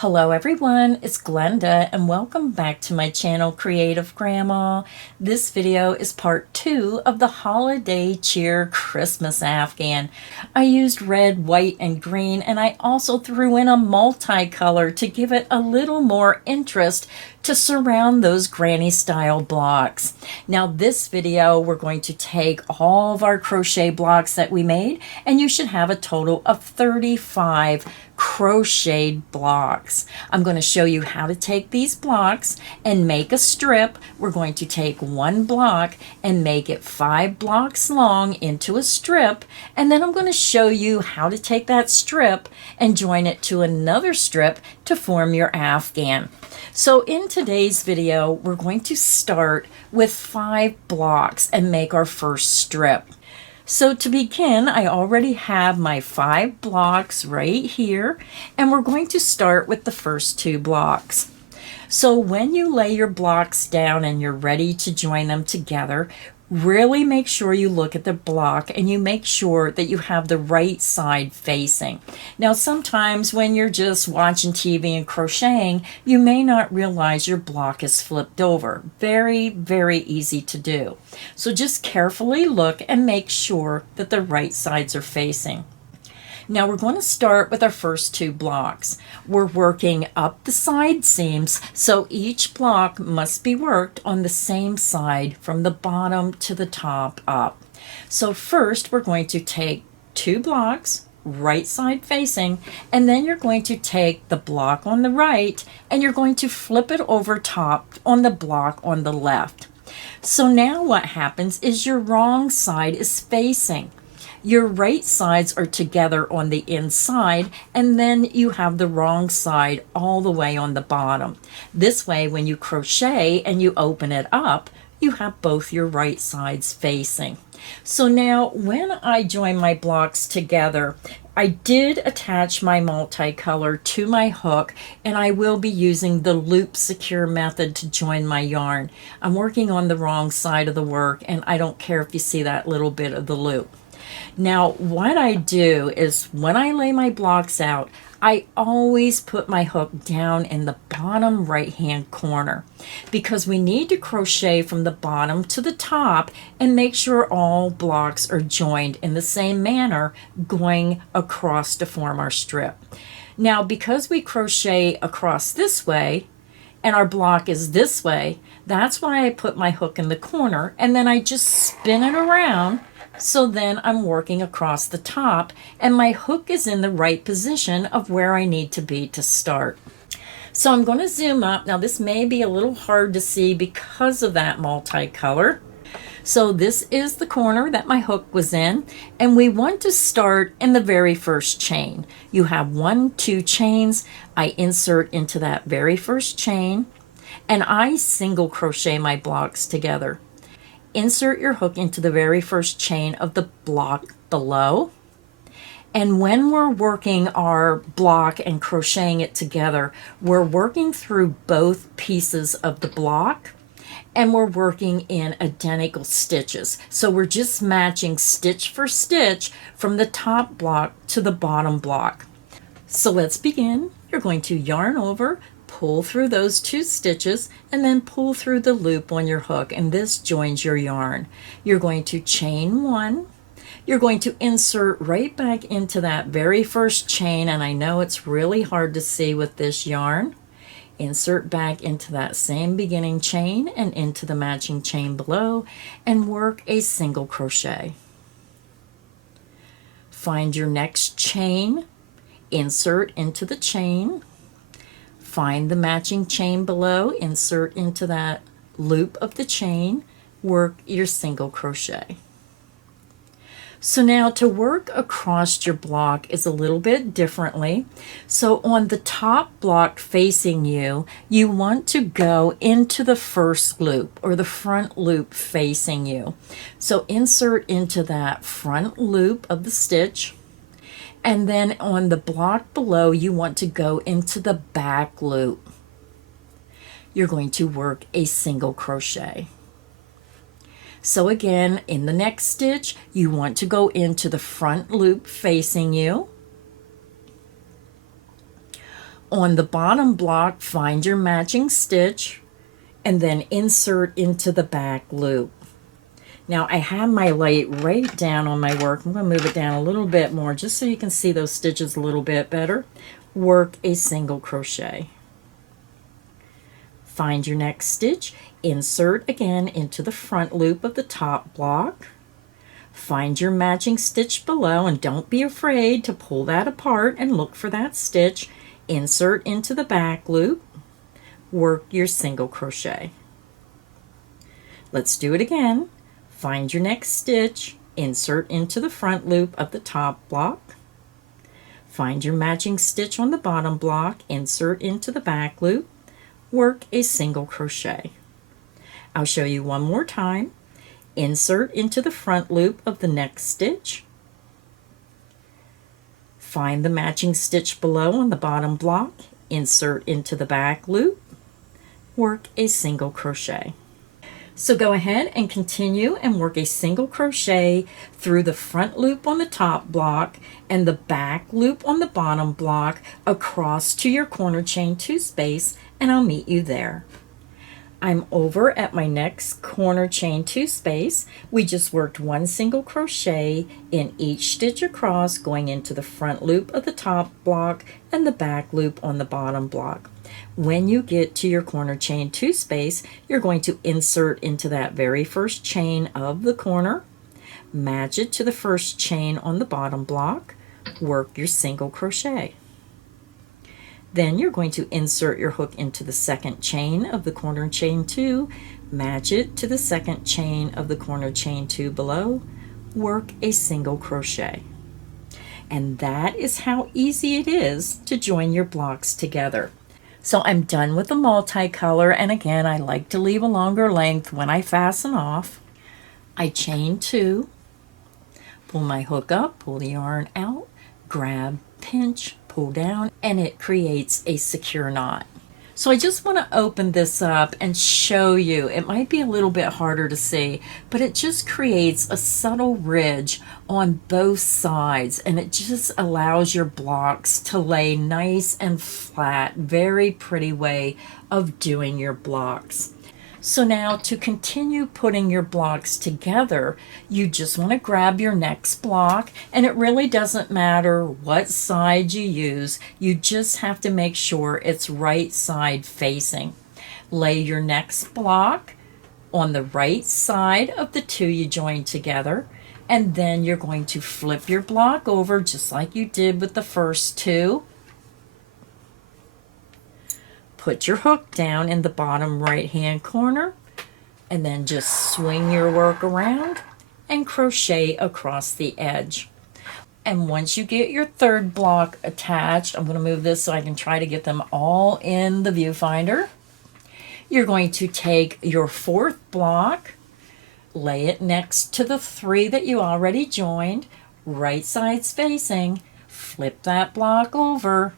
Hello everyone, it's Glenda and welcome back to my channel Creative Grandma. This video is part 2 of the Holiday Cheer Christmas Afghan. I used red, white, and green, and I also threw in a multicolor to give it a little more interest to surround those granny style blocks. Now this video we're going to take all of our crochet blocks that we made, and you should have a total of 35 crocheted blocks. I'm going to show you how to take these blocks and make a strip. We're going to take one block and make it 5 blocks long into a strip, and then I'm going to show you how to take that strip and join it to another strip to form your Afghan. So in today's video we're going to start with 5 blocks and make our first strip. So to begin, I already have my 5 blocks right here, and we're going to start with the first 2 blocks. So when you lay your blocks down and you're ready to join them together, really make sure you look at the block and you make sure that you have the right side facing. Now sometimes when you're just watching TV and crocheting, you may not realize your block is flipped over. Very, very easy to do. So just carefully look and make sure that the right sides are facing. Now we're going to start with our first 2 blocks. We're working up the side seams, so each block must be worked on the same side from the bottom to the top up. So first we're going to take 2 blocks, right side facing, and then you're going to take the block on the right and you're going to flip it over top on the block on the left. So now what happens is your wrong side is facing. Your right sides are together on the inside, and then you have the wrong side all the way on the bottom. This way, when you crochet and you open it up, you have both your right sides facing. So now when I join my blocks together, I did attach my multicolor to my hook, and I will be using the loop secure method to join my yarn. I'm working on the wrong side of the work, and I don't care if you see that little bit of the loop. Now what I do is when I lay my blocks out, I always put my hook down in the bottom right hand corner because we need to crochet from the bottom to the top and make sure all blocks are joined in the same manner going across to form our strip. Now because we crochet across this way and our block is this way, that's why I put my hook in the corner and then I just spin it around. So then I'm working across the top and my hook is in the right position of where I need to be to start. So I'm going to zoom up. Now this may be a little hard to see because of that multicolor. So this is the corner that my hook was in, and we want to start in the very first chain. You have 1, 2 chains. I insert into that very first chain and I single crochet my blocks together. Insert your hook into the very first chain of the block below. And when we're working our block and crocheting it together, we're working through both pieces of the block and we're working in identical stitches. So we're just matching stitch for stitch from the top block to the bottom block. So let's begin. You're going to yarn over, pull through those 2 stitches, and then pull through the loop on your hook, and this joins your yarn. You're going to chain 1. You're going to insert right back into that very first chain, and I know it's really hard to see with this yarn. Insert back into that same beginning chain and into the matching chain below and work a single crochet. Find your next chain, insert into the chain, find the matching chain below, insert into that loop of the chain, work your single crochet. So now to work across your block is a little bit differently. So on the top block facing you, you want to go into the first loop or the front loop facing you. So insert into that front loop of the stitch. And then on the block below, you want to go into the back loop. You're going to work a single crochet. So again, in the next stitch, you want to go into the front loop facing you. On the bottom block, find your matching stitch and then insert into the back loop. Now I have my light right down on my work. I'm going to move it down a little bit more just so you can see those stitches a little bit better. Work a single crochet. Find your next stitch, insert again into the front loop of the top block. Find your matching stitch below and don't be afraid to pull that apart and look for that stitch. Insert into the back loop. Work your single crochet. Let's do it again. Find your next stitch, insert into the front loop of the top block. Find your matching stitch on the bottom block, insert into the back loop. Work a single crochet. I'll show you one more time. Insert into the front loop of the next stitch. Find the matching stitch below on the bottom block, insert into the back loop. Work a single crochet. So go ahead and continue and work a single crochet through the front loop on the top block and the back loop on the bottom block across to your corner chain 2 space, and I'll meet you there. I'm over at my next corner chain 2 space. We just worked 1 single crochet in each stitch across, going into the front loop of the top block and the back loop on the bottom block. When you get to your corner chain 2 space, you're going to insert into that very first chain of the corner, match it to the first chain on the bottom block, work your single crochet. Then you're going to insert your hook into the second chain of the corner chain 2, match it to the second chain of the corner chain 2 below, work a single crochet. And that is how easy it is to join your blocks together. So I'm done with the multicolor, and again, I like to leave a longer length when I fasten off. I chain 2, pull my hook up, pull the yarn out, grab, pinch, pull down, and it creates a secure knot. So I just want to open this up and show you. It might be a little bit harder to see, but it just creates a subtle ridge on both sides, and it just allows your blocks to lay nice and flat. Very pretty way of doing your blocks. So now to continue putting your blocks together, you just want to grab your next block, and it really doesn't matter what side you use. You just have to make sure it's right side facing. Lay your next block on the right side of the 2 you joined together, and then you're going to flip your block over just like you did with the first 2. Put your hook down in the bottom right hand corner, and then just swing your work around and crochet across the edge. And once you get your third block attached, I'm going to move this so I can try to get them all in the viewfinder. You're going to take your 4th block, lay it next to the 3 that you already joined, right sides facing, flip that block over,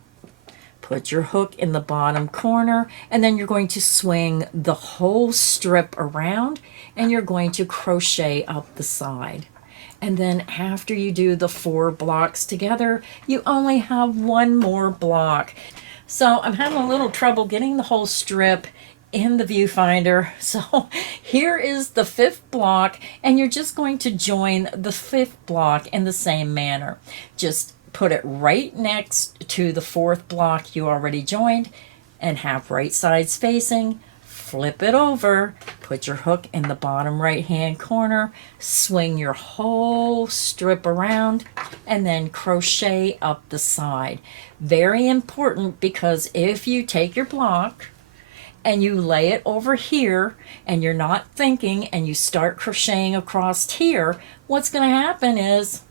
put your hook in the bottom corner, and then you're going to swing the whole strip around, and you're going to crochet up the side. And then after you do the 4 blocks together, you only have 1 more block. So I'm having a little trouble getting the whole strip in the viewfinder. So here is the 5th block, and you're just going to join the 5th block in the same manner. Just put it right next to the 4th block you already joined and have right sides facing. Flip it over, put your hook in the bottom right hand corner, swing your whole strip around, and then crochet up the side. Very important, because if you take your block and you lay it over here and you're not thinking and you start crocheting across here, what's going to happen is,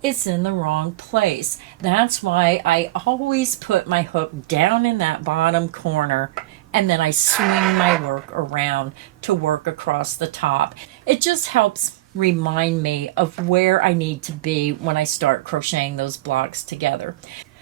it's in the wrong place. That's why I always put my hook down in that bottom corner, and then I swing my work around to work across the top. It just helps remind me of where I need to be when I start crocheting those blocks together.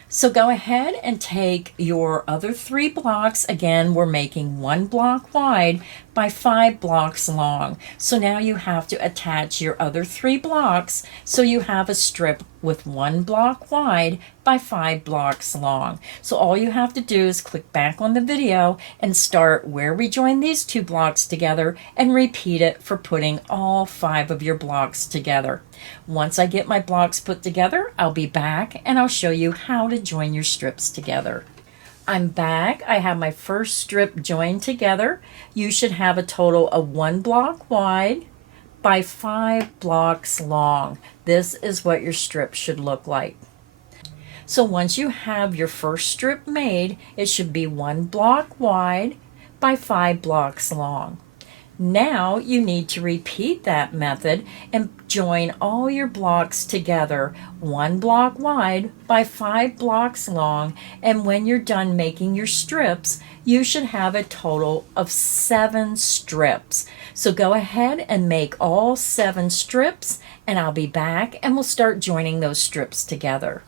So go ahead and take your other 3 blocks. Again, we're making 1 block wide by 5 blocks long. So now you have to attach your other 3 blocks so you have a strip with 1 block wide by 5 blocks long. So all you have to do is click back on the video and start where we join these 2 blocks together and repeat it for putting all 5 of your blocks together. Once I get my blocks put together, I'll be back and I'll show you how to join your strips together. I'm back. I have my first strip joined together. You should have a total of 1 block wide by 5 blocks long. This is what your strip should look like. So once you have your first strip made, it should be 1 block wide by 5 blocks long. Now you need to repeat that method and join all your blocks together 1 block wide by 5 blocks long, and when you're done making your strips, you should have a total of 7 strips. So go ahead and make all 7 strips, and I'll be back and we'll start joining those strips together.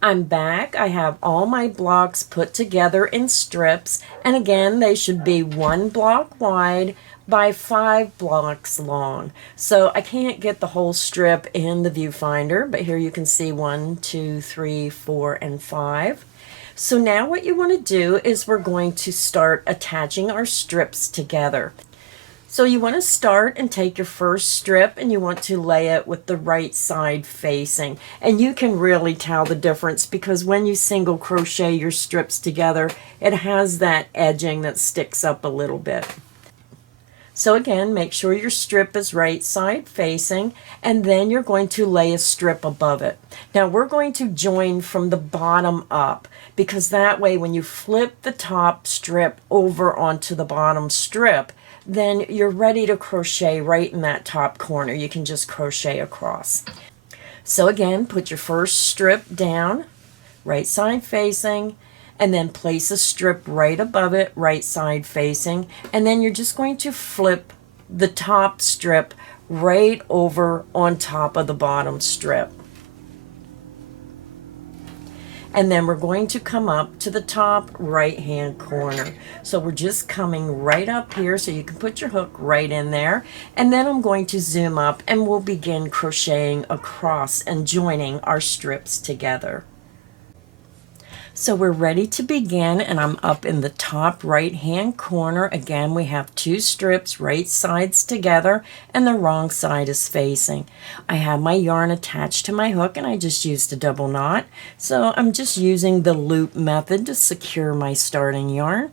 I'm back. I have all my blocks put together in strips, and again they should be 1 block wide by 5 blocks long. So I can't get the whole strip in the viewfinder, but here you can see 1, 2, 3, 4, and 5. So now what you want to do is we're going to start attaching our strips together. So you want to start and take your first strip and you want to lay it with the right side facing. And you can really tell the difference because when you single crochet your strips together, it has that edging that sticks up a little bit. So again, make sure your strip is right side facing, and then you're going to lay a strip above it. Now we're going to join from the bottom up, because that way when you flip the top strip over onto the bottom strip, then you're ready to crochet right in that top corner. You can just crochet across. So again, put your first strip down, right side facing, and then place a strip right above it, right side facing, and then you're just going to flip the top strip right over on top of the bottom strip. And then we're going to come up to the top right hand corner. So we're just coming right up here, so you can put your hook right in there, and then I'm going to zoom up and we'll begin crocheting across and joining our strips together. So we're ready to begin, and I'm up in the top right hand corner. Again, we have 2 strips, right sides together, and the wrong side is facing. I have my yarn attached to my hook and I just used a double knot. So I'm just using the loop method to secure my starting yarn.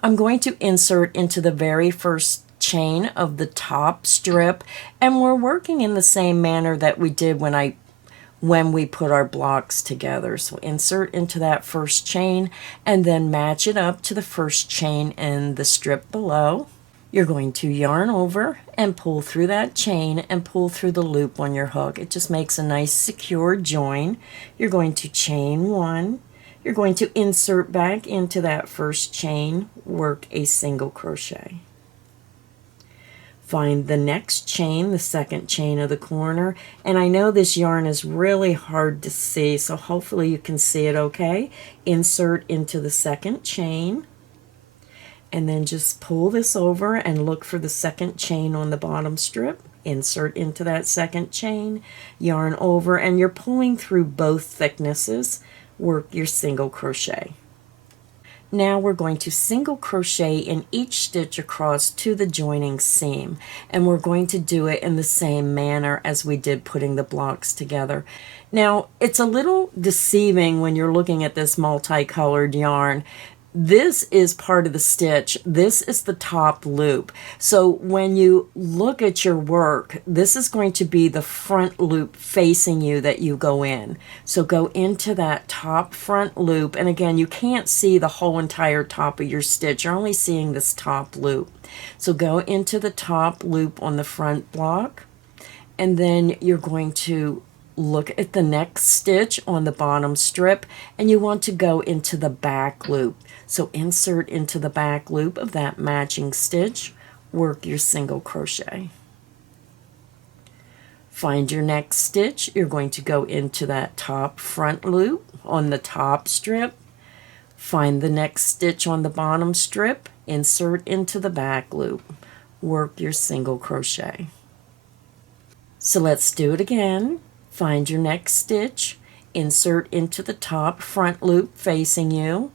I'm going to insert into the very first chain of the top strip, and we're working in the same manner that we did when we put our blocks together. So insert into that first chain and then match it up to the first chain in the strip below. You're going to yarn over and pull through that chain and pull through the loop on your hook. It just makes a nice secure join. You're going to chain 1. You're going to insert back into that first chain, work a single crochet. Find the next chain, the second chain of the corner, and I know this yarn is really hard to see, so hopefully you can see it okay. Insert into the second chain, and then just pull this over and look for the second chain on the bottom strip. Insert into that second chain, yarn over, and you're pulling through both thicknesses. Work your single crochet. Now we're going to single crochet in each stitch across to the joining seam, and we're going to do it in the same manner as we did putting the blocks together. Now it's a little deceiving when you're looking at this multicolored yarn. This is part of the stitch. This is the top loop. So when you look at your work, this is going to be the front loop facing you that you go in. So go into that top front loop, and again, you can't see the whole entire top of your stitch. You're only seeing this top loop. So go into the top loop on the front block, and then you're going to look at the next stitch on the bottom strip, and you want to go into the back loop. So insert into the back loop of that matching stitch, work your single crochet. Find your next stitch. You're going to go into that top front loop on the top strip. Find the next stitch on the bottom strip, insert into the back loop, work your single crochet. So let's do it again. Find your next stitch, insert into the top front loop facing you,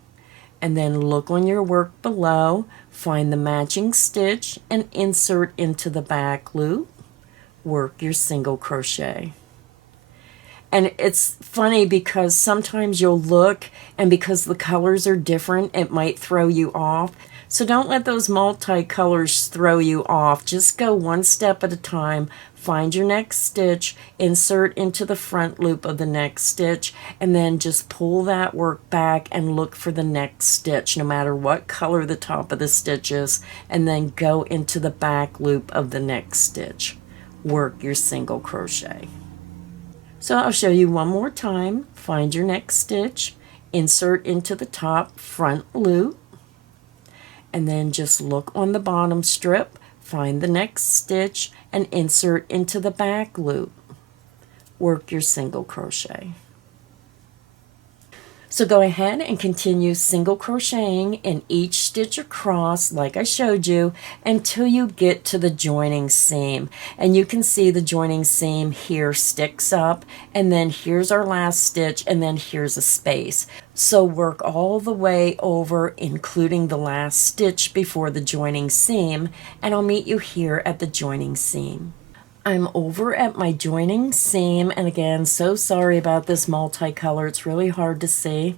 and then look on your work below, find the matching stitch and insert into the back loop, work your single crochet. And it's funny because sometimes you'll look and because the colors are different, it might throw you off. So don't let those multicolors throw you off. Just go one step at a time. Find your next stitch, insert into the front loop of the next stitch, and then just pull that work back and look for the next stitch, no matter what color the top of the stitch is, and then go into the back loop of the next stitch. Work your single crochet. So I'll show you one more time. Find your next stitch, insert into the top front loop, and then just look on the bottom strip, find the next stitch, and insert into the back loop. Work your single crochet. So go ahead and continue single crocheting in each stitch across like I showed you until you get to the joining seam. And you can see the joining seam here sticks up, and then here's our last stitch, and then here's a space. So work all the way over, including the last stitch before the joining seam, and I'll meet you here at the joining seam. I'm over at my joining seam, and again, so sorry about this multicolor. It's really hard to see.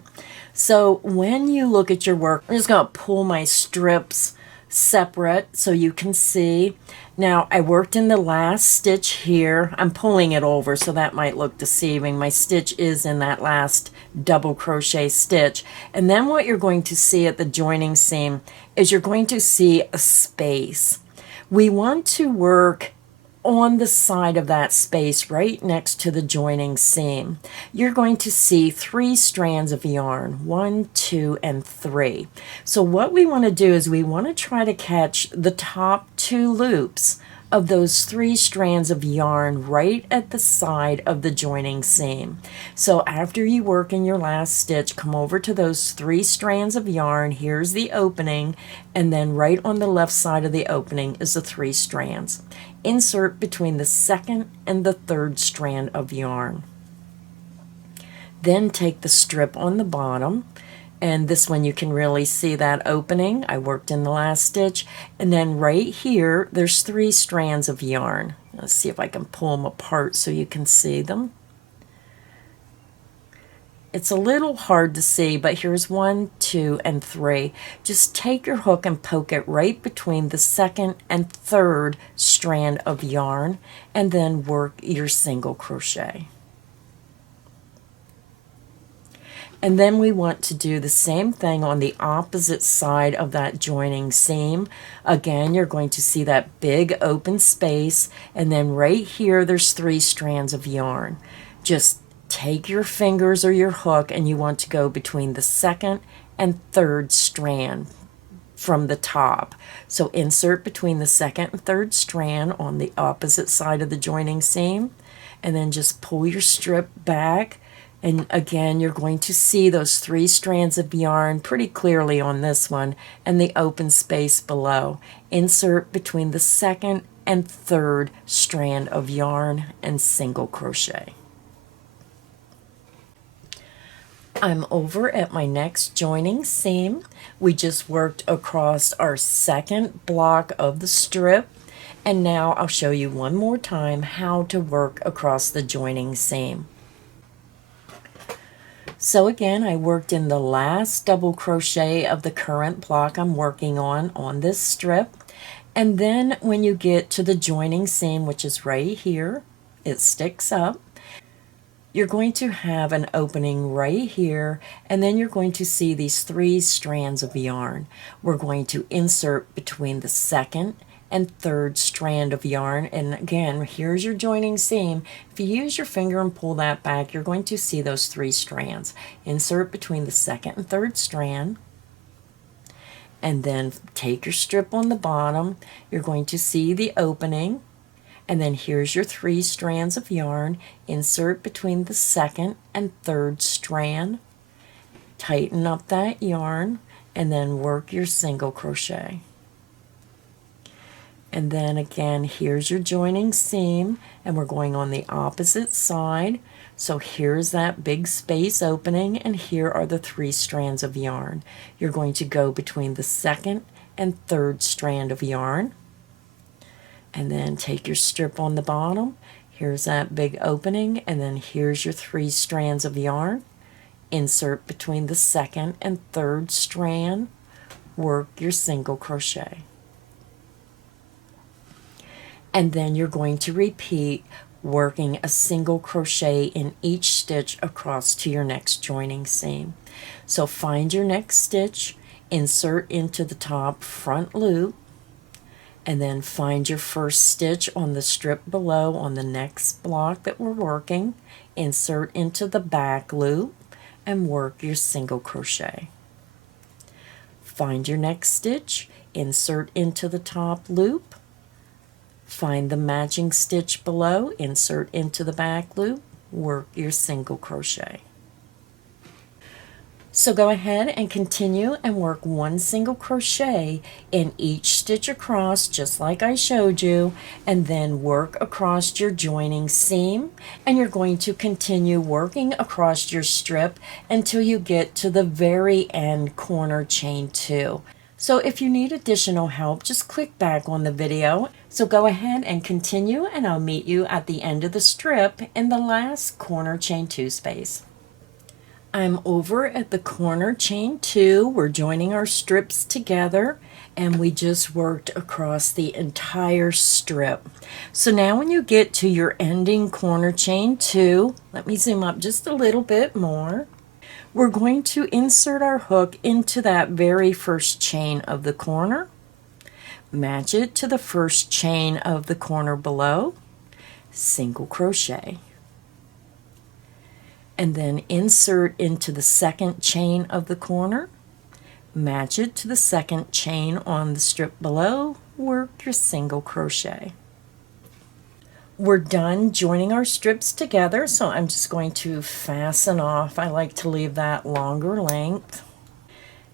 So when you look at your work, I'm just going to pull my strips separate so you can see. Now, I worked in the last stitch here. I'm pulling it over, so that might look deceiving. My stitch is in that last double crochet stitch. And then what you're going to see at the joining seam is you're going to see a space. We want to work on the side of that space right next to the joining seam. You're going to see 3 strands of yarn, 1, 2, and 3. So what we want to do is we want to try to catch the top 2 loops of those 3 strands of yarn right at the side of the joining seam. So after you work in your last stitch, come over to those 3 strands of yarn. Here's the opening, and then right on the left side of the opening is the 3 strands. Insert between the second and the third strand of yarn. Then take the strip on the bottom, and this one you can really see that opening. I worked in the last stitch, and then right here there's 3 strands of yarn. Let's see if I can pull them apart so you can see them. It's a little hard to see, but here's 1, 2, and 3. Just take your hook and poke it right between the second and third strand of yarn, and then work your single crochet. And then we want to do the same thing on the opposite side of that joining seam. Again, you're going to see that big open space, and then right here there's 3 strands of yarn. Just take your fingers or your hook, and you want to go between the second and third strand from the top. So insert between the second and third strand on the opposite side of the joining seam, and then just pull your strip back. And again, you're going to see those 3 strands of yarn pretty clearly on this one, and the open space below. Insert between the second and third strand of yarn and single crochet. I'm over at my next joining seam. We just worked across our second block of the strip, and now I'll show you one more time how to work across the joining seam. So again, I worked in the last double crochet of the current block I'm working on this strip, and then when you get to the joining seam, which is right here, it sticks up. You're going to have an opening right here, and then you're going to see these 3 strands of yarn. We're going to insert between the second and third strand of yarn, and again, here's your joining seam. If you use your finger and pull that back, you're going to see those 3 strands. Insert between the second and third strand, and then take your strip on the bottom. You're going to see the opening, and then here's your 3 strands of yarn. Insert between the second and third strand, tighten up that yarn, and then work your single crochet. And then again, here's your joining seam, and we're going on the opposite side. So here's that big space opening, and here are the 3 strands of yarn. You're going to go between the second and third strand of yarn, and then take your strip on the bottom. Here's that big opening, and then here's your 3 strands of yarn. Insert between the second and third strand, work your single crochet. And then you're going to repeat working a single crochet in each stitch across to your next joining seam. So find your next stitch, insert into the top front loop, and then find your first stitch on the strip below on the next block that we're working, insert into the back loop, and work your single crochet. Find your next stitch, insert into the top loop, find the matching stitch below, insert into the back loop, work your single crochet. So go ahead and continue and work 1 single crochet in each stitch across, just like I showed you, and then work across your joining seam, and you're going to continue working across your strip until you get to the very end corner chain 2. So if you need additional help, just click back on the video. So go ahead and continue, and I'll meet you at the end of the strip in the last corner chain 2 space. I'm over at the corner chain 2. We're joining our strips together, and we just worked across the entire strip. So now when you get to your ending corner chain 2, let me zoom up just a little bit more. We're going to insert our hook into that very first chain of the corner, match it to the first chain of the corner below, single crochet, and then insert into the second chain of the corner, match it to the second chain on the strip below, work your single crochet. We're done joining our strips together, so I'm just going to fasten off. I like to leave that longer length.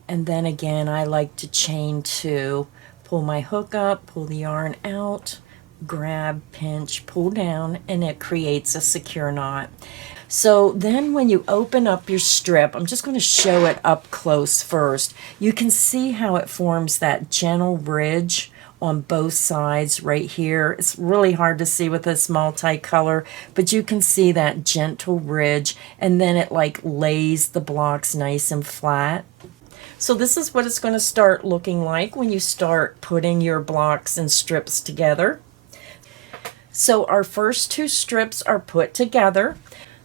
And then again, I like to chain 2. Pull my hook up, pull the yarn out, grab, pinch, pull down, and it creates a secure knot. So then when you open up your strip, I'm just going to show it up close first. You can see how it forms that gentle ridge on both sides right here. It's really hard to see with this multicolor, but you can see that gentle ridge, and then it like lays the blocks nice and flat. So this is what it's going to start looking like when you start putting your blocks and strips together. So our first 2 strips are put together.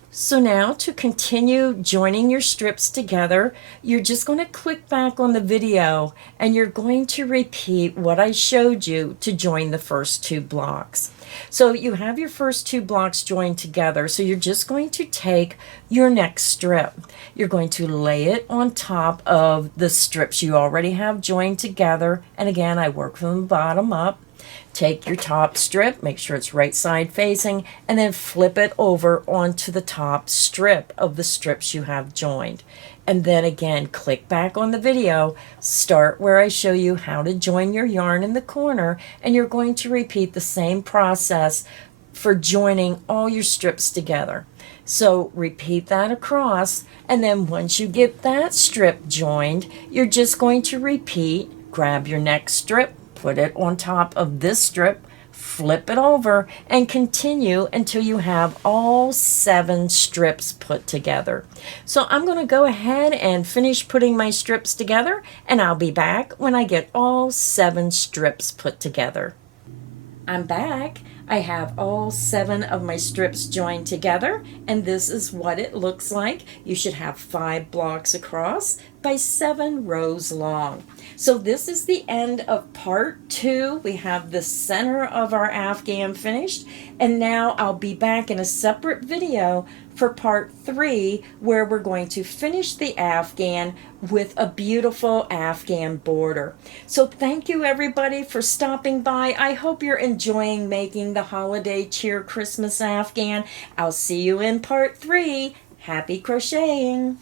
So now to continue joining your strips together, you're just going to click back on the video, and you're going to repeat what I showed you to join the first 2 blocks. So you have your first 2 blocks joined together, so you're just going to take your next strip. You're going to lay it on top of the strips you already have joined together, and again, I work from the bottom up. Take your top strip, make sure it's right side facing, and then flip it over onto the top strip of the strips you have joined. And then again, click back on the video, start where I show you how to join your yarn in the corner, and you're going to repeat the same process for joining all your strips together. So repeat that across, and then once you get that strip joined, you're just going to repeat, grab your next strip, put it on top of this strip, flip it over, and continue until you have all 7 strips put together. So I'm going to go ahead and finish putting my strips together, and I'll be back when I get all 7 strips put together. I'm back. I have all 7 of my strips joined together, and this is what it looks like. You should have 5 blocks across by 7 rows long. So this is the end of part 2. We have the center of our Afghan finished, and now I'll be back in a separate video for part 3, where we're going to finish the Afghan with a beautiful Afghan border. So thank you everybody for stopping by. I hope you're enjoying making the Holiday Cheer Christmas Afghan. I'll see you in part 3. Happy crocheting!